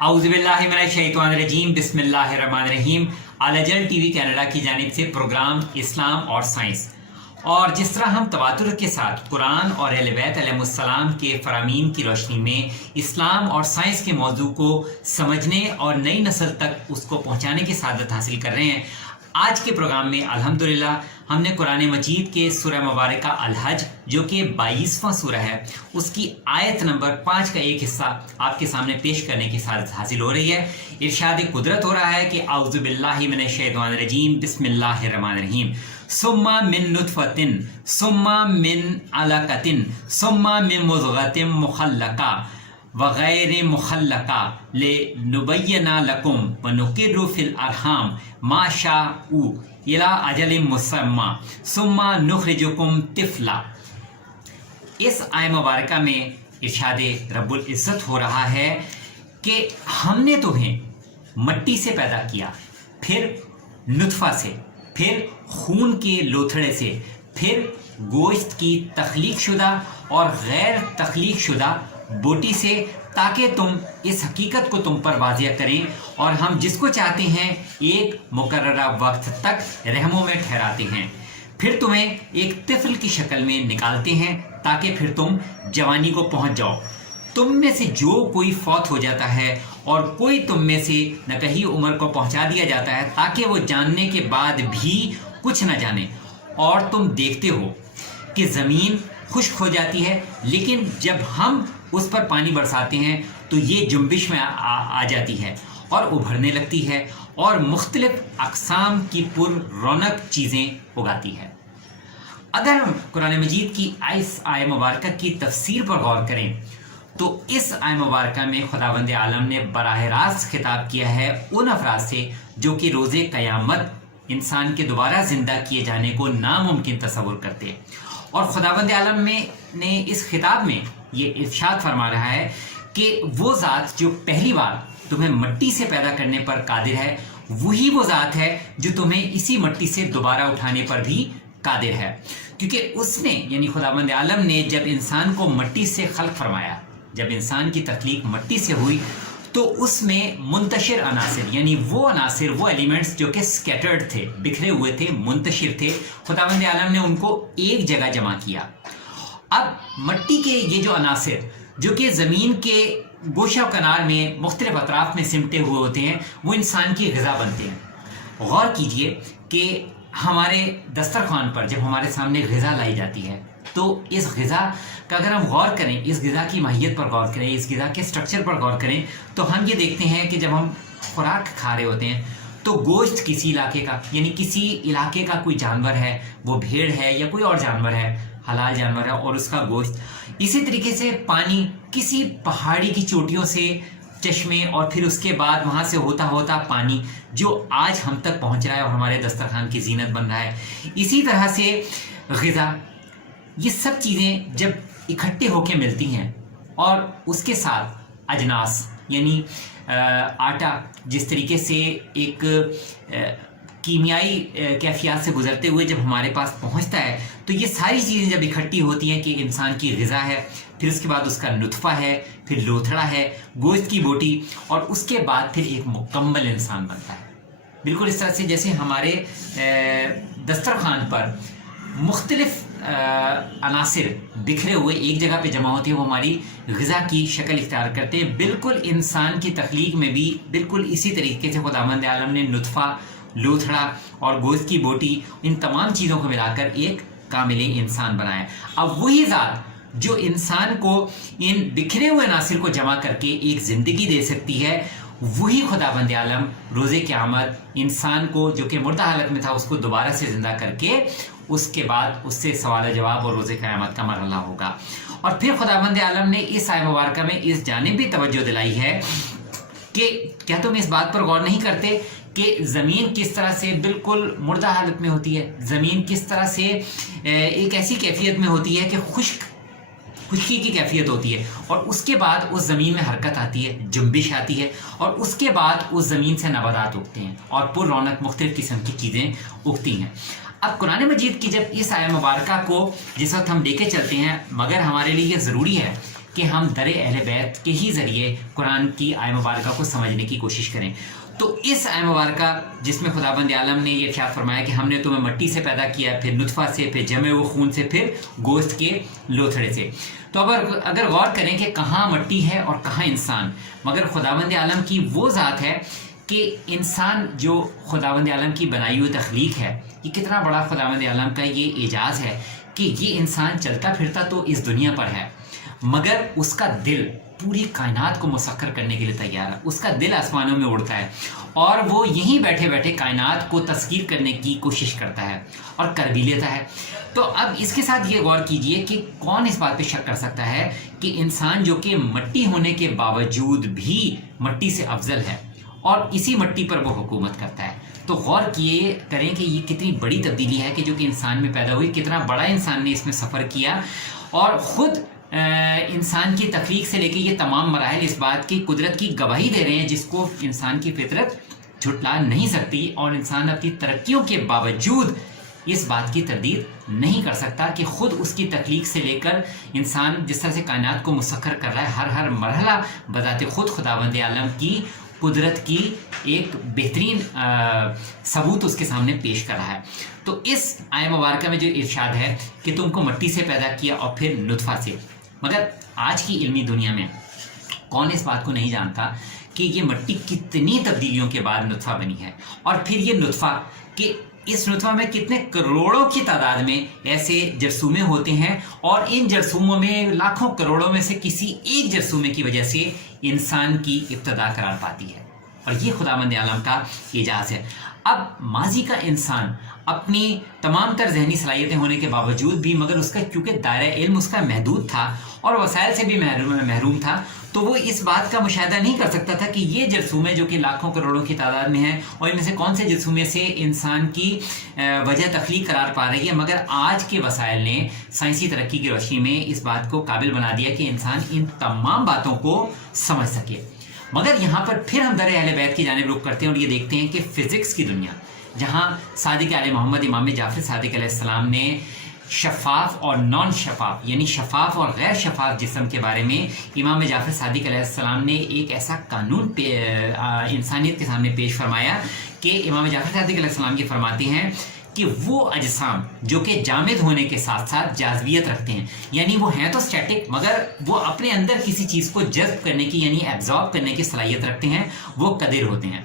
औज़ुबिल्लाहिमिनश्शैतानिर्रजीम बिस्मिल्लाहिर्रहमानिर्रहीम। अलअजल TV Canada की जानिब से प्रोग्राम इस्लाम और साइंस, और जिस तरह हम तवातुर के साथ कुरान और अहले बैत अलैहिमुस्सलाम के फरामीन की रोशनी में इस्लाम और साइंस के मौजू को समझने और नई नस्ल तक उसको पहुँचाने की सादत हासिल कर रहे हैं, आज के प्रोग्राम में अल्हम्दुलिल्लाह हमने कुरान मजीद के सूरह मुबारक अल हज, जो कि 22वां सूरह है, उसकी आयत नंबर 5 का एक हिस्सा आपके सामने पेश करने की सादत हासिल हो रही है। इरशाद कुदरत हो रहा है कि औज़ु बिल्लाहि मिनश शैतानिर रजीम बिस्मिल्लाहिर रहमानिर रहीम। सुम्मा मिन नुतफतिन सुम्मा मिन अलकतिन सुम्मा मिन मुज़गतिन मुखल्लका वगैर मुखल्लका ले नुबय्यना लकुम व नुकिरु फिल अरहाम मा शाउ इला अजलिम मुसम्मा सुम्मा नुखरिजुकुम तिफला। इस आय मुबारका में इरशाद रब्बुल इज़्ज़त हो रहा है कि हमने तुम्हें मट्टी से पैदा किया, फिर नुतफ़ा से, फिर खून के लोथड़े से, फिर गोश्त की तख्लीक शुदा और गैर तख्लीक शुदा बोटी से, ताकि तुम इस हकीकत को तुम पर वाज़िया करें और हम जिसको चाहते हैं एक मुकर्ररा वक्त तक रहमों में ठहराते हैं, फिर तुम्हें एक तिफल की शक्ल में निकालते हैं ताकि फिर तुम जवानी को पहुंच जाओ। तुम में से जो कोई फौत हो जाता है और कोई तुम में से नकही उम्र को पहुंचा दिया जाता है ताकि वो जानने के बाद भी कुछ न जाने, और तुम देखते हो कि ज़मीन खुश्क हो जाती है, लेकिन जब हम उस पर पानी बरसाते हैं तो ये जुम्बिश में आ जाती है और उभरने लगती है और मुख्तलिफ अक़साम की पुर रौनक चीज़ें उगाती है। अगर हम कुरान मजीद की इस आय मुबारक की तफसीर पर गौर करें तो इस आय मुबारक में खुदावंद आलम ने बराह रास्त खिताब किया है उन अफराद से जो कि रोज़े क़यामत इंसान के दोबारा ज़िंदा किए जाने को नामुमकिन तसव्वुर करते हैं, और खुदावंद आलम ने इस खिताब में ये इरशाद फरमा रहा है कि वो ज़ात जो पहली बार तुम्हें मट्टी से पैदा करने पर कादिर है, वही वो ज़ात है जो तुम्हें इसी मट्टी से दोबारा उठाने पर भी कादिर है। क्योंकि उसने यानी खुदावंद आलम ने जब इंसान को मट्टी से खल्क फरमाया, जब इंसान की तख्लीक मट्टी से हुई, तो उसमें मुंतशिर अनासिर यानी वो अनासिर, वो एलिमेंट्स जो कि स्कैटर्ड थे, बिखरे हुए थे, मुंतशिर थे, खुदावंद आलम ने उनको एक जगह जमा किया। अब मट्टी के ये जो अनासिर जो कि ज़मीन के गोशा कनार में मुख्तलिफ अतराफ में सिमटे हुए होते हैं, वो इंसान की ग़िज़ा बनते हैं। गौर कीजिए कि हमारे दस्तरखान पर जब हमारे सामने ग़िज़ा लाई जाती है तो इस ग़िज़ा का अगर हम गौर करें, इस ग़िज़ा की माहियत पर गौर करें, इस ग़िज़ा के स्ट्रक्चर पर गौर करें, तो हम ये देखते हैं कि जब हम खुराक खा रहे होते हैं तो गोश्त किसी इलाके का यानी किसी इलाके का कोई जानवर है, वो भेड़ है या कोई और जानवर है, हलाल जानवर है, और उसका गोश्त। इसी तरीके से पानी किसी पहाड़ी की चोटियों से चश्मे और फिर उसके बाद वहाँ से होता होता पानी जो आज हम तक पहुँच रहा है और हमारे दस्तरखान की जीनत बन रहा है। इसी तरह से ग़िज़ा, ये सब चीज़ें जब इकट्ठे होके मिलती हैं और उसके साथ अजनास यानी आटा जिस तरीके से एक कीमियाई कैफियत से गुजरते हुए जब हमारे पास पहुंचता है, तो ये सारी चीज़ें जब इकट्ठी होती हैं कि इंसान की ग़िज़ा है, फिर उसके बाद उसका नुतफ़ा है, फिर लोथड़ा है, गोश्त की बोटी, और उसके बाद फिर एक मुकम्मल इंसान बनता है। बिल्कुल इस तरह से जैसे हमारे दस्तरखान पर मुख्तलिफ अनासिर बिखरे हुए एक जगह पे जमा होते हैं, वो हमारी ग़िज़ा की शक्ल इख्तियार करते हैं। बिल्कुल इंसान की तख्लीक में भी बिल्कुल इसी तरीके से खुदावंद आलम ने नुतफ़ा, लोथड़ा और गोश्त की बोटी, इन तमाम चीज़ों को मिलाकर एक कामिल इंसान बनाया। अब वही ज़ात जो इंसान को इन बिखरे हुए अनासिर को जमा करके एक ज़िंदगी दे सकती है, वही खुदावंद आलम रोज़े क़यामत इंसान को जो कि मुर्दा हालत में था उसको दोबारा से ज़िंदा करके उसके बाद उससे सवाल जवाब और रोज़े क़यामत का मरहला होगा। और फिर खुदावंद आलम ने इस आय मुबारक में इस जानिब भी तवज्जो दिलाई है कि क्या तुम इस बात पर गौर नहीं करते कि ज़मीन किस तरह से बिल्कुल मुर्दा हालत में होती है, ज़मीन किस तरह से एक ऐसी कैफियत में होती है कि खुश्की की कैफियत होती है, और उसके बाद उस ज़मीन में हरकत आती है, जुम्बिश आती है, और उसके बाद उस ज़मीन से नबातात उगते हैं और पुर रौनक मुख्तलिफ़ किस्म की चीज़ें उगती हैं। अब कुरान मजीद की जब इस आय मुबारक को जिस वक्त हम लेके चलते हैं, मगर हमारे लिए ये ज़रूरी है کہ ہم در اہل بیت کے ہی ذریعے قرآن کی آیہ مبارکہ کو سمجھنے کی کوشش کریں۔ تو اس آیہ مبارکہ جس میں خداوند عالم نے یہ ارشاد فرمایا کہ ہم نے تمہیں مٹی سے پیدا کیا، پھر نطفہ سے، پھر جمے ہوئے خون سے، پھر گوشت کے لوتھڑے سے، تو اگر غور کریں کہ کہاں مٹی ہے اور کہاں انسان، مگر خداوند عالم کی وہ ذات ہے کہ انسان جو خداوند عالم کی بنائی ہوئی تخلیق ہے، یہ کتنا بڑا خداوند عالم کا یہ اعجاز ہے کہ یہ انسان چلتا پھرتا تو اس دنیا پر ہے، مگر اس کا دل پوری کائنات کو مسخر کرنے کے لیے تیار ہے۔ اس کا دل آسمانوں میں اڑتا ہے اور وہ یہیں بیٹھے بیٹھے کائنات کو تسخیر کرنے کی کوشش کرتا ہے اور کر بھی لیتا ہے۔ تو اب اس کے ساتھ یہ غور کیجئے کہ کون اس بات پہ شک کر سکتا ہے کہ انسان جو کہ مٹی ہونے کے باوجود بھی مٹی سے افضل ہے اور اسی مٹی پر وہ حکومت کرتا ہے۔ تو غور کیے کریں کہ یہ کتنی بڑی تبدیلی ہے کہ جو کہ انسان میں پیدا ہوئی، کتنا بڑا انسان نے اس میں سفر کیا، اور خود انسان کی تخلیق سے لے کے یہ تمام مراحل اس بات کی قدرت کی گواہی دے رہے ہیں جس کو انسان کی فطرت جھٹلا نہیں سکتی، اور انسان اپنی ترقیوں کے باوجود اس بات کی تردید نہیں کر سکتا کہ خود اس کی تخلیق سے لے کر انسان جس طرح سے کائنات کو مسخر کر رہا ہے، ہر مرحلہ بذات خود خداوند عالم کی قدرت کی ایک بہترین ثبوت اس کے سامنے پیش کر رہا ہے۔ تو اس آیہ مبارکہ میں جو ارشاد ہے کہ تم کو مٹی سے پیدا کیا اور پھر نطفہ سے، مگر آج کی علمی دنیا میں کون اس بات کو نہیں جانتا کہ یہ مٹی کتنی تبدیلیوں کے بعد نطفہ بنی ہے، اور پھر یہ نطفہ کہ اس نطفہ میں کتنے کروڑوں کی تعداد میں ایسے جرثومے ہوتے ہیں، اور ان جرثوموں میں لاکھوں کروڑوں میں سے کسی ایک جرثومے کی وجہ سے انسان کی ابتدا قرار پاتی ہے، اور یہ خداوند عالم کا اعجاز ہے۔ اب ماضی کا انسان اپنی تمام تر ذہنی صلاحیتیں ہونے کے باوجود بھی، مگر اس کا کیونکہ دائرہ علم اس کا محدود تھا اور وسائل سے بھی محروم تھا، تو وہ اس بات کا مشاہدہ نہیں کر سکتا تھا کہ یہ جرثومے جو کہ لاکھوں کروڑوں کی تعداد میں ہیں، اور ان میں سے کون سے جرثومے سے انسان کی وجہ تخلیق قرار پا رہی ہے۔ مگر آج کے وسائل نے سائنسی ترقی کی روشنی میں اس بات کو قابل بنا دیا کہ انسان ان تمام باتوں کو سمجھ سکے۔ مگر یہاں پر پھر ہم در اہل بیت کی جانب رخ کرتے ہیں اور یہ دیکھتے ہیں کہ فزکس کی دنیا، جہاں صادق آل محمد امام جعفر صادق علیہ السلام نے شفاف اور نان شفاف یعنی شفاف اور غیر شفاف جسم کے بارے میں امام جعفر صادق علیہ السلام نے ایک ایسا قانون انسانیت کے سامنے پیش فرمایا کہ امام جعفر صادق علیہ السلام یہ فرماتے ہیں کہ وہ اجسام جو کہ جامد ہونے کے ساتھ ساتھ جاذبیت رکھتے ہیں، یعنی وہ ہیں تو اسٹیٹک مگر وہ اپنے اندر کسی چیز کو جذب کرنے کی یعنی ایبزارب کرنے کی صلاحیت رکھتے ہیں، وہ قدر ہوتے ہیں۔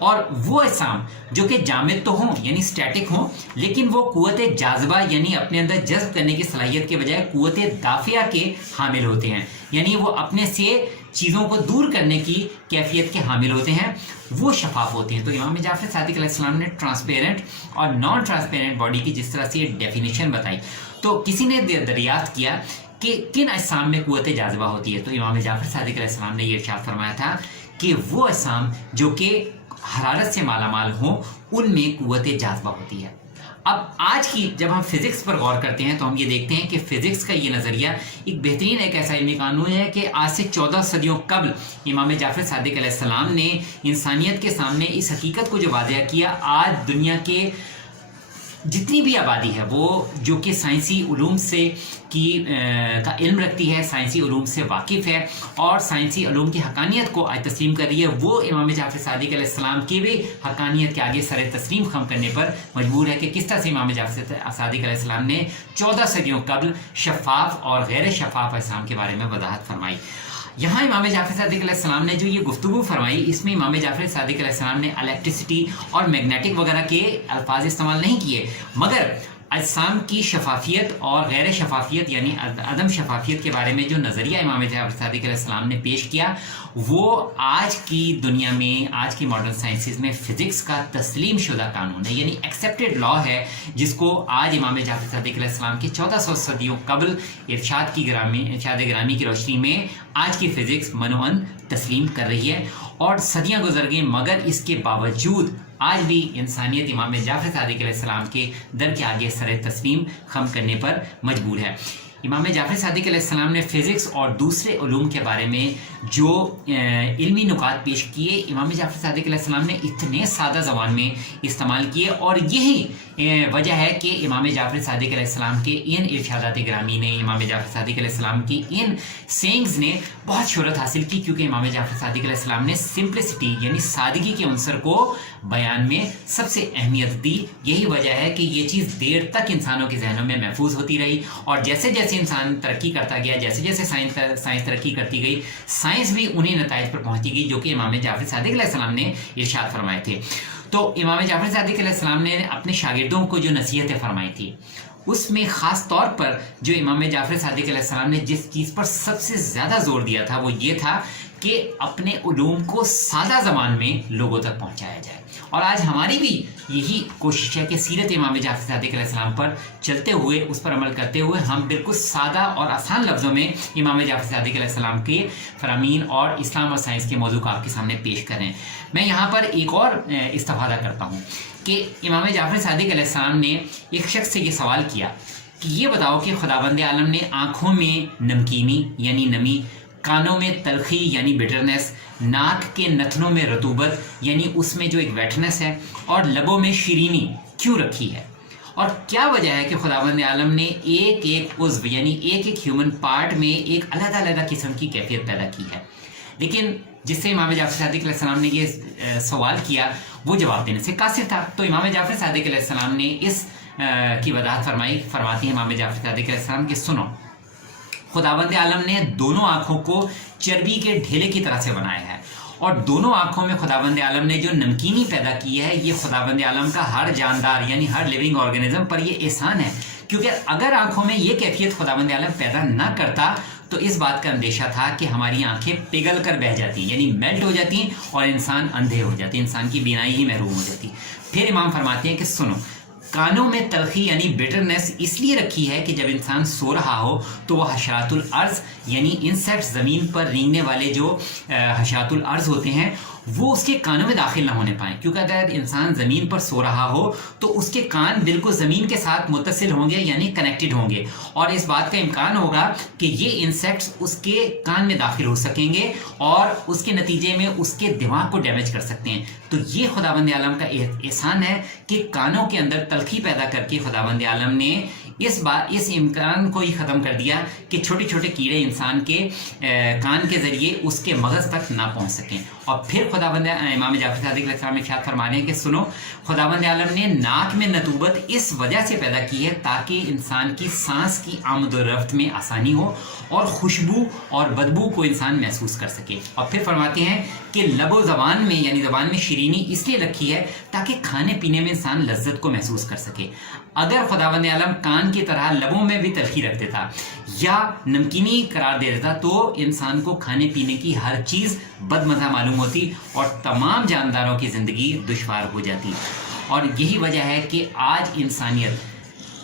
اور وہ اجسام جو کہ جامد تو ہوں یعنی اسٹیٹک ہوں، لیکن وہ قوت جاذبہ یعنی اپنے اندر جذب کرنے کی صلاحیت کے بجائے قوت دافعہ کے حامل ہوتے ہیں، یعنی وہ اپنے سے چیزوں کو دور کرنے کی کیفیت کے حامل ہوتے ہیں، وہ شفاف ہوتے ہیں۔ تو امام جعفر صادق علیہ السلام نے ٹرانسپیرنٹ اور نان ٹرانسپیرنٹ باڈی کی جس طرح سے یہ ڈیفینیشن بتائی، تو کسی نے دریافت کیا کہ کن اجسام میں قوت جاذبہ ہوتی ہے، تو امام جعفر صادق علیہ السلام نے یہ ارشاد فرمایا تھا کہ وہ اجسام جو کہ حرارت سے مالا مال ہوں ان میں قوت جاذبہ ہوتی ہے۔ اب آج کی جب ہم فزکس پر غور کرتے ہیں تو ہم یہ دیکھتے ہیں کہ فزکس کا یہ نظریہ ایک بہترین ایک ایسا علمی قانون ہے کہ آج سے 14 صدیوں قبل امام جعفر صادق علیہ السلام نے انسانیت کے سامنے اس حقیقت کو جو واضح کیا، آج دنیا کے جتنی بھی آبادی ہے وہ جو کہ سائنسی علوم سے کا علم رکھتی ہے، سائنسی علوم سے واقف ہے اور سائنسی علوم کی حقانیت کو آج تسلیم کر رہی ہے، وہ امام جعفر صادق علیہ السلام کی بھی حقانیت کے آگے سر تسلیم خم کرنے پر مجبور ہے کہ کس طرح سے امام جعفر صادق علیہ السلام نے 14 صدیوں قبل شفاف اور غیر شفاف اجسام کے بارے میں وضاحت فرمائی۔ یہاں امام جعفر صادق علیہ السلام نے جو یہ گفتگو فرمائی، اس میں امام جعفر صادق علیہ السلام نے الیکٹریسٹی اور میگنیٹک وغیرہ کے الفاظ استعمال نہیں کیے، مگر اجسام کی شفافیت اور غیر شفافیت یعنی عدم شفافیت کے بارے میں جو نظریہ امام جعفر صادق علیہ السلام نے پیش کیا، وہ آج کی دنیا میں، آج کی ماڈرن سائنسز میں فزکس کا تسلیم شدہ قانون ہے، یعنی ایکسیپٹڈ لا ہے، جس کو آج امام جعفر صادق علیہ السلام کے 1400 صدیوں قبل ارشاد گرامی کی روشنی میں آج کی فزکس منوعن تسلیم کر رہی ہے۔ اور صدیاں گزر گئیں مگر اس کے باوجود آج بھی انسانیت امام جعفر صادق علیہ السلام کے در کے آگے سر تسلیم خم کرنے پر مجبور ہے۔ امام جعفر صادق علیہ السلام نے فزکس اور دوسرے علوم کے بارے میں جو علمی نکات پیش کیے، امام جعفر صادق علیہ السلام نے اتنے سادہ زبان میں استعمال کیے، اور یہی वजह है कि इमाम जाफ़र सादिक अलैहिस्सलाम के इन इरशादात ग्रामी ने, इमाम जाफ़र सादिक अलैहिस्सलाम की इन सेइंग्स ने बहुत शोहरत हासिल की, क्योंकि इमाम जाफ़र सादिक अलैहिस्सलाम ने सिंप्लिसिटी यानी सादगी के अंसर को बयान में सबसे अहमियत दी। यही वजह है कि ये चीज़ देर तक इंसानों के जहनों में महफूज होती रही, और जैसे जैसे इंसान तरक्की करता गया, जैसे जैसे साइंस तरक्की करती गई, साइंस भी उन्हीं नताइज पर पहुँचती गई जो कि इमाम जाफ़र सादिक अलैहिस्सलाम ने इरशाद फरमाए थे। तो इमाम जाफ़र सादिक अलैहिस्सलाम ने अपने शागिर्दों को जो नसीहतें फरमाई थी, उसमें ख़ास तौर पर जो इमाम जाफ़र सादिक अलैहिस्सलाम ने जिस चीज़ पर सबसे ज़्यादा जोर दिया था वो ये था कि अपने उलूम को सादा ज़बान में लोगों तक पहुंचाया जाए। और आज हमारी भी यही कोशिश है कि सीरत इमाम जाफ़र सादिक अलैहिस्सलाम पर चलते हुए, उस पर अमल करते हुए हम बिल्कुल सादा और आसान लफ्ज़ों में इमाम जाफ़र सादिक अलैहिस्सलाम के फरामीन और इस्लाम और साइंस के मौजू को आपके सामने पेश करें। मैं यहाँ पर एक और इस्तिफ़ादा करता हूँ कि इमाम जाफ़र सादिक अलैहिस्सलाम ने एक शख्स से ये सवाल किया कि ये बताओ कि खुदाबंद आलम ने आँखों में नमकीनी यानी नमी, कानों में तलखी यानी बिटरनेस, नाक के नथनों में रतूबत यानी उसमें जो एक वेटनेस है, और लबों में शीरीनी क्यों रखी है? और क्या वजह है कि खुदावंद आलम ने एक एक उज़्व यानी एक एक ह्यूमन पार्ट में एक अलग अलग किस्म की कैफियत पैदा की है? लेकिन जिससे इमाम जाफ़र सादिक अलैहिस्सलाम ने ये सवाल किया वो जवाब देने से कासिर था। तो इमाम जाफ़र सादिक अलैहिस्सलाम ने इस की वजाहत फरमाती है इमाम जाफ़र सादिक अलैहिस्सलाम कि सुनो, खुदावंद आलम ने दोनों आँखों को चर्बी के ढेले की तरह से बनाया है, और दोनों आँखों में खुदावंद आलम ने जो नमकीनी पैदा की है, ये खुदावंद आलम का हर जानदार यानी हर लिविंग ऑर्गेनिज्म पर ये एहसान है। क्योंकि अगर आँखों में ये कैफियत खुदावंद आलम पैदा ना करता तो इस बात का अंदेशा था कि हमारी आंखें पिघल कर बह जाती यानी मेल्ट हो जाती और इंसान अंधे हो जाते, इंसान की बीनाई ही महरूम हो जाती। फिर इमाम फरमाते हैं कि सुनो, कानों में तलखी यानी बिटरनेस इसलिए रखी है कि जब इंसान सो रहा हो तो वह हशातुल अर्ज़ यानी इंसेक्ट्स, ज़मीन पर रेंगने वाले जो हशातुल अर्ज़ होते हैं, वो उसके कानों में दाखिल ना होने पाए। क्योंकि अगर इंसान ज़मीन पर सो रहा हो तो उसके कान बिल्कुल ज़मीन के साथ मुत्तसिल होंगे यानी कनेक्टेड होंगे, और इस बात का इम्कान होगा कि ये इंसेक्ट्स उसके कान में दाखिल हो सकेंगे और उसके नतीजे में उसके दिमाग को डैमेज कर सकते हैं। तो ये खुदावंद आलम का एहसान है कि कानों के अंदर तलखी पैदा करके खुदावंद आलम ने इस इम्कान को ही ख़त्म कर दिया कि छोटे छोटे कीड़े इंसान के कान के ज़रिए उसके मगज़ तक ना पहुंच सकें। और फिर खुदावंद इमाम जाफ़र सादिक अलैहिस्सलाम ने ख्याल फरमा रहे हैं कि सुनो, खुदावंद आलम ने नाक में नतूबत इस वजह से पैदा की है ताकि इंसान की सांस की आमद और रफ्त में आसानी हो और खुशबू और बदबू को इंसान महसूस कर सके। और फिर फरमाते हैं कि लबो ज़बान में यानी ज़बान में शीरीनी इसलिए रखी है ताकि खाने पीने में इंसान लज्जत को महसूस कर सके। अगर खुदावंद आलम कान की तरह लबों में भी तलखी रख देता या नमकीनी करार दे देता तो इंसान को खाने पीने की हर चीज़ बदमज़ा मालूम होती और तमाम जानदारों की ज़िंदगी दुश्वार हो जाती। और यही वजह है कि आज इंसानियत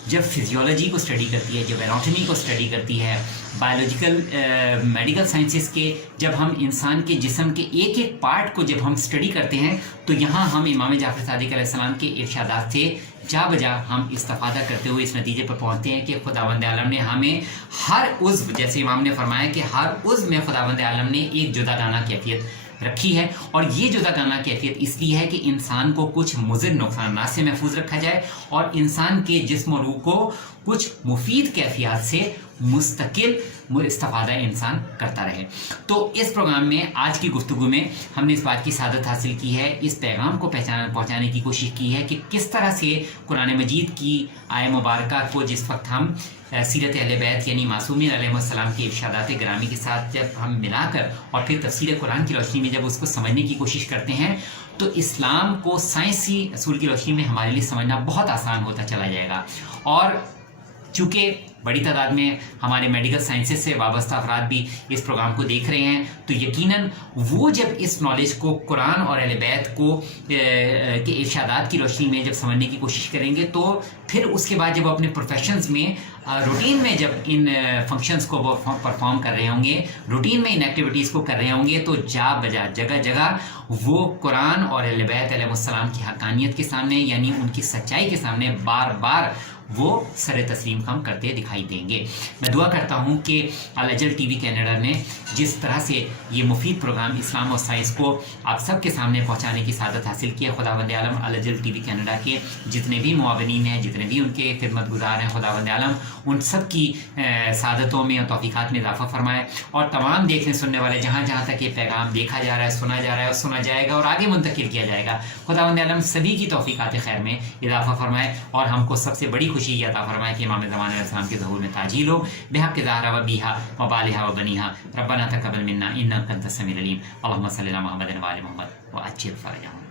जब फिजियोलॉजी को स्टडी करती है, जब एनाटॉमी को स्टडी करती है, बायोलॉजिकल मेडिकल साइंसेस के जब हम इंसान के जिस्म के एक एक पार्ट को जब हम स्टडी करते हैं तो यहाँ हम इमाम जाफ़र सादिक अलैहिस्सलाम के इरशादात से जा बजा हम इस्तिफ़ादा करते हुए इस नतीजे पर पहुँचते हैं कि खुदावंद आलम ने हमें हर उज़्व, जैसे इमाम ने फरमाया कि हर उज़्व में खुदावंद आलम ने एक जुदागाना कैफियत रखी है, और ये जुदागाना कैफियत इसलिए है कि इंसान को कुछ मुज़िर नुकसानात से महफूज रखा जाए और इंसान के जिस्म और रूह को कुछ मुफीद कैफियत से मुस्तकिल इस्तिफ़ादा इंसान करता रहे। तो इस प्रोग्राम में आज की गुफ्तगू में हमने इस बात की सआदत हासिल की है, इस पैगाम को पहुँचाने की कोशिश की है कि किस तरह से कुरान मजीद की आय मुबारका को जिस वक्त हम सीरत अहले बैत यानी मासूमीन अलैहिस्सलाम के इरशादात ग्रामी के साथ जब हम मिलाकर और फिर तफसीर कुरान की रोशनी में जब उसको समझने की कोशिश करते हैं तो इस्लाम को साइंसी असूल की रोशनी में हमारे लिए समझना बहुत आसान होता चला जाएगा। और चूँकि बड़ी तादाद में हमारे मेडिकल साइंसेस से वाबस्ता अफराद भी इस प्रोग्राम को देख रहे हैं तो यकीनन वो जब इस नॉलेज को कुरान और अहले बैत को के इरशादात की रोशनी में जब समझने की कोशिश करेंगे तो फिर उसके बाद जब अपने प्रोफेशंस में रूटीन में जब इन फंक्शंस को वो परफॉर्म कर रहे होंगे, रूटीन में इन एक्टिविटीज़ को कर रहे होंगे तो जा बजा जगह जगह वो कुरान और अहले बैत अलैहिस्सलाम की हक़ानियत के सामने यानी उनकी सच्चाई के सामने बार बार وہ سر تسلیم ہم کرتے دکھائی دیں گے. میں دعا کرتا ہوں کہ الجل ٹی وی کینیڈا نے جس طرح سے یہ مفید پروگرام اسلام اور سائنس کو آپ سب کے سامنے پہنچانے کی سعادت حاصل کی ہے، خداوند عالم الجل ٹی وی کینیڈا کے جتنے بھی معاونین ہیں، جتنے بھی ان کے خدمت گزار ہیں، خداوند عالم ان سب کی سعادتوں میں اور توفیقات میں اضافہ فرمائے، اور تمام دیکھنے سننے والے جہاں جہاں تک یہ پیغام دیکھا جا رہا ہے، سنا جا رہا ہے اور سنا جائے گا اور آگے منتقل کیا جائے گا، خداوند عالم سبھی کی توفیقات خیر میں اضافہ فرمائے، اور ہم کو سب سے بڑی خوشی یہ عطا فرمائے کہ امام زمان علیہ السلام کے ظہور میں تاجیل ہو بحق زہرا و بیہا و بالہا و بنیہا. ربنا تقبل منا انک انت السمیع العلیم. اللہم صلی علی محمد و آل محمد و عجل فرجہم.